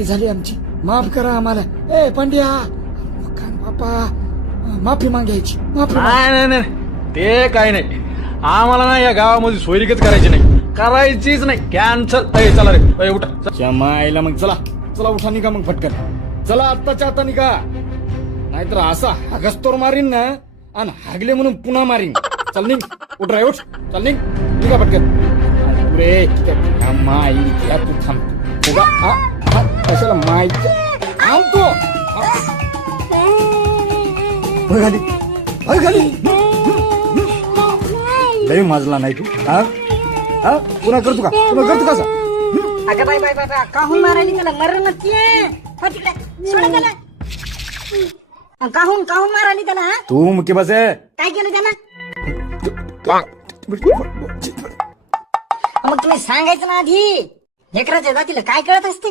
गलती झाली आमची, माफ करा आम्हाला. ए पंड्या, बापा, माफी मागायची, माफी माग. नाही नाही नाही, ते काय नाही. आम्हाला ना या गावामध्ये सोयरीकच करायची नाही, करायचीच नाही. कॅन्सल. चला रे, उठा. जमायला मग चला चला, उठा निघा मग पटकन. चला आत्ताच्या आता निघा, नाहीतर असा हागस्तोर मारीन ना, आणि हागले म्हणून पुन्हा मारीन. चल निघ, उठ रे, उठ. चल निघ, निघा पटकन. रे माई घ्या, तू थांब. उगा, कशाला माई थांबतो. खाली खाली लई माजला नाही तू. पुन्हा करतो का, पुन्हा करतो कसा? अगं बाय बाय बाय, काहून मारायली त्याला? मरण सोडा त्याला. काहून काहून मारायली त्याला? हा, तू मुके बस आहे. काय केलं त्यानं? मग तुम्ही सांगायचं ना आधी. लेकराच्या जातीला काय कळत असते?